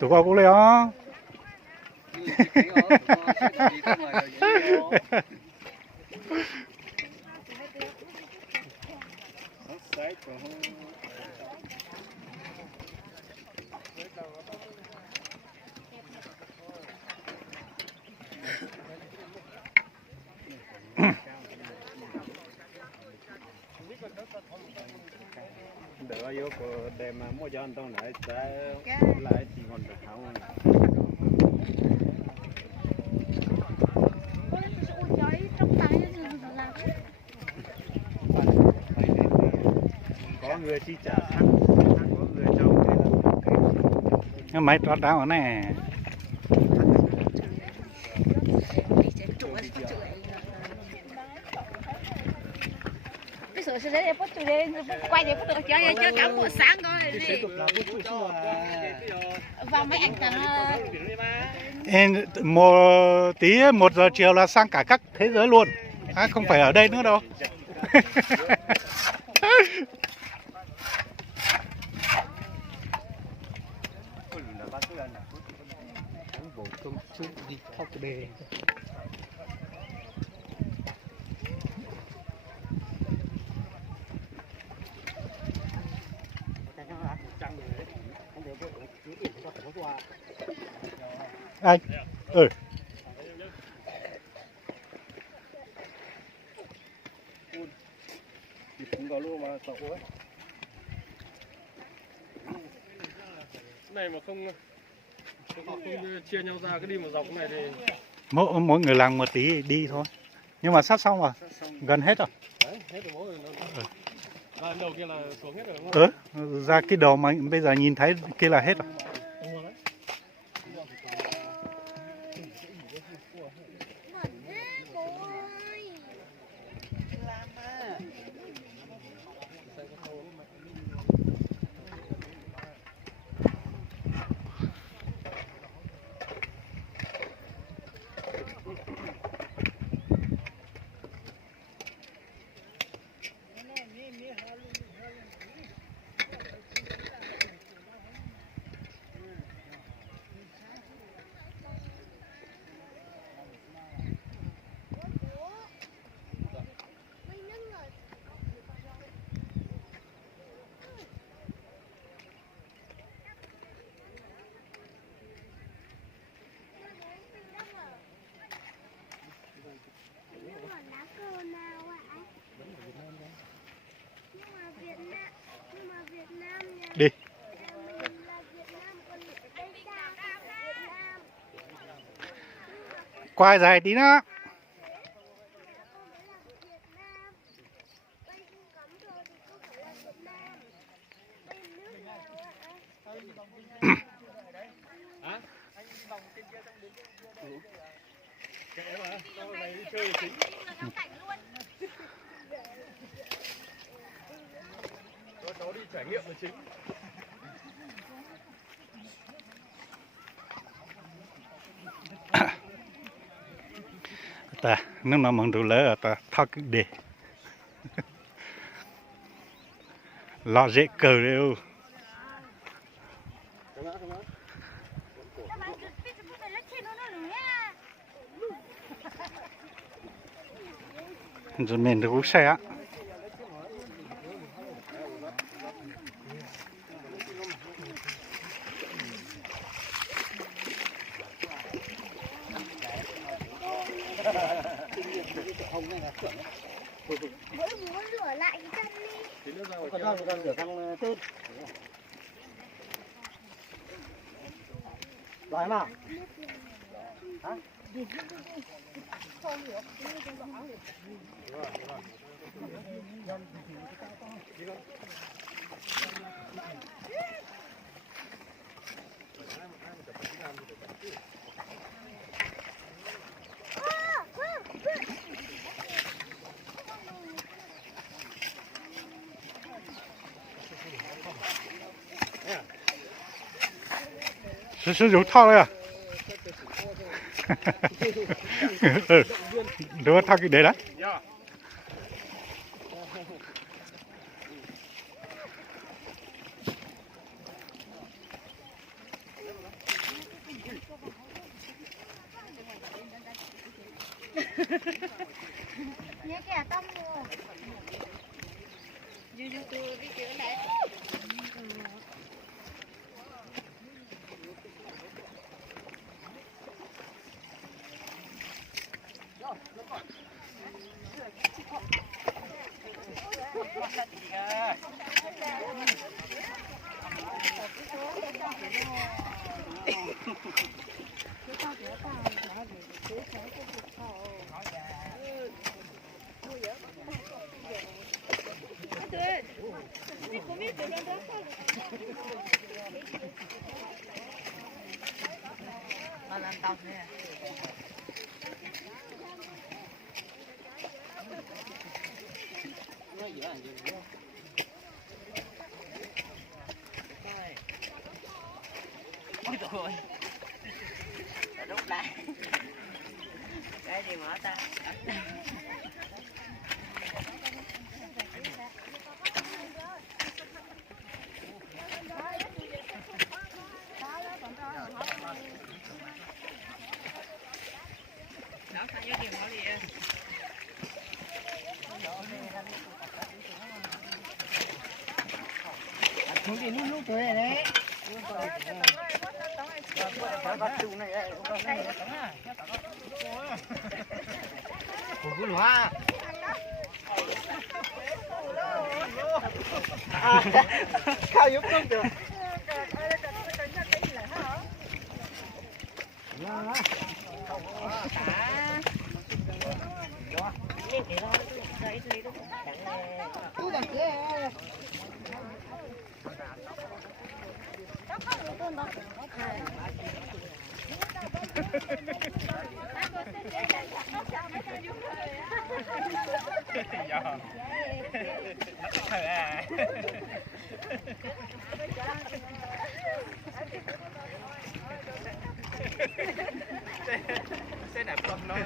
tụi con cũng lên á. Để vô để mà mua cho anh tao lại lại thì còn được không? Có người chi trả thắng, có người trồng Cái máy trót đá ở này. Quay để được chơi cả buổi sáng thôi vào mấy ảnh Một tí 1 giờ chiều là sang cả các thế giới luôn. Không phải ở đây nữa đâu. Anh cũng có luôn mà sổ ấy. Này mà không chia nhau ra cái đi một dọc này thì mỗi người làng một tí đi thôi. Nhưng mà sắp xong rồi, gần hết rồi. Đấy, hết rồi mỗi người đầu kia là xuống hết rồi đúng không? Ra cái đầu mà bây giờ nhìn thấy kia là hết rồi. Đi. Quay dài tí nữa. Cháu đi trải nghiệm là chính. Ta nước nó mong đủ lỡ ta thắc đi. Lo dễ cờ đều. Rồi mình được xe á. muốn rửa lại cái chân đi. thì nước ra con rửa con tết loại mà是有套了呀。đúng là thao cái đấy đấy. Nhớ kẻ tâm rồi. YouTube đi kiểu này. Ôi trời ơi. Đúc lại. Cái gì mở ta? Đó, thay cho điểm đó đi. chúng thì lúc lúc tới này đấy của quân hoa cao giúp không được Xe này không nói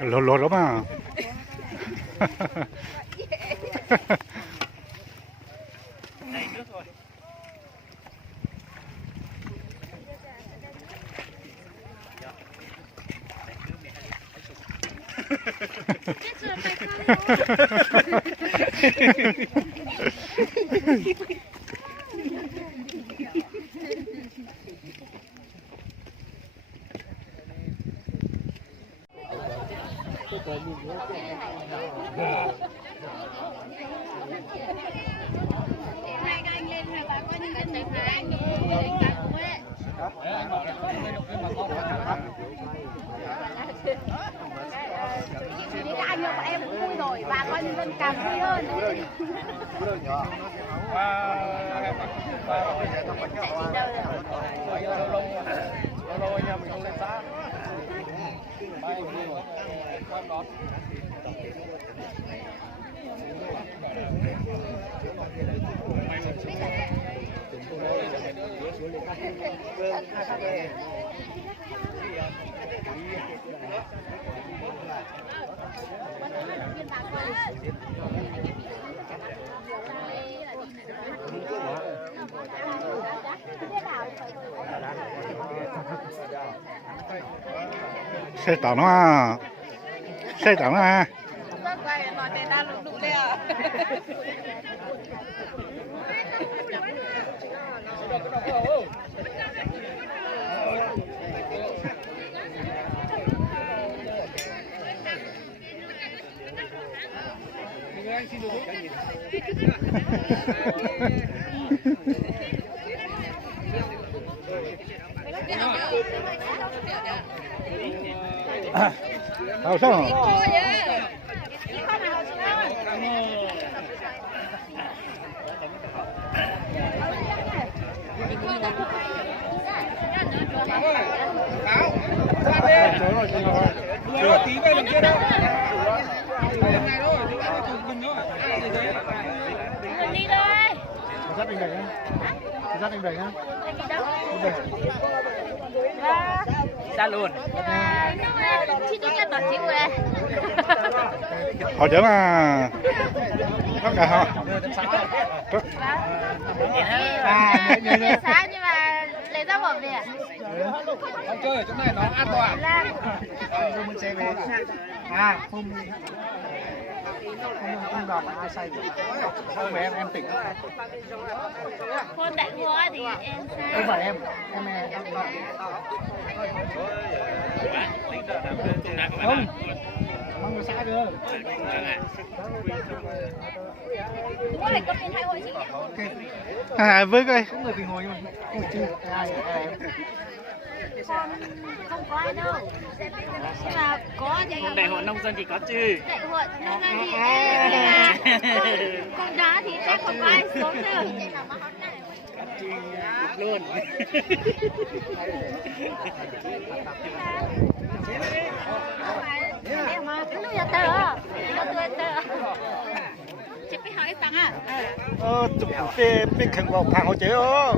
lột lột đó mà. này nước rồi. Hai các anh lên là coi như lên đánh hai anh đánh cả cùng ấy. Thì các anh bọn em cũng vui rồi và coi như dân càng vui hơn. Lâu nha mình không lên xã. Xe tao nó à. ใช่จังมา ก็ไปนอนในด้านลุกเลยอ่ะ เอาsao mình đi thôi. Dắt anh đẩy nhá. Dắt anh đẩy nhá. Ra luôn. Chị tôi nhận toàn chịu rồi. họ chở mà tất cả họ Để sáng nhưng mà lấy ra bỏ về à? Con chơi ở chỗ này nó an toàn. Hôm mình sẽ về. Hôm không đọc ai say. Không phải em tỉnh. Con đại hóa thì em sai. Không phải em đọc. Không. Không có sai được. Có phải con đến hai hội chị nhé? với coi Có người bị ngồi nhưng mà ngồi chưa? Ai Con không có ai đâu. Nhưng mà có thì Đại hội nông dân thì có chứ. đại hội nông dân thì em nhưng mà con đá thì chắc không có ai xuống được. Luôn. Em mà cái lúc giờ tờ à? Nó tươi tờ. Chị biết hỏi tăng à? chụp cái khăn vào hàng họ chế ơ.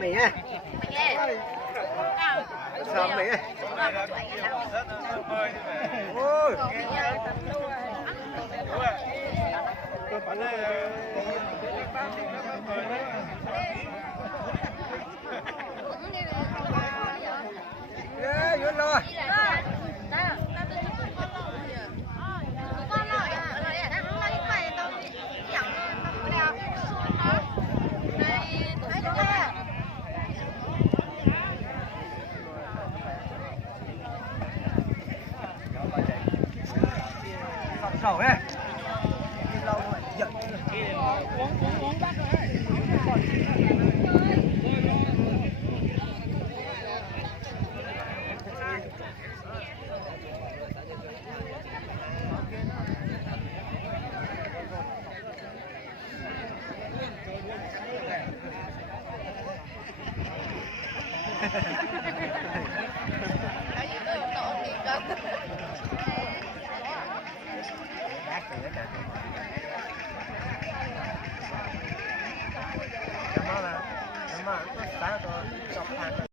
Mày á. Sao mày á? Ôi. Vô lo. Khẩu ấy. Lâu rồi, giận. Cảm ơn. Sáng tôi chọc hàng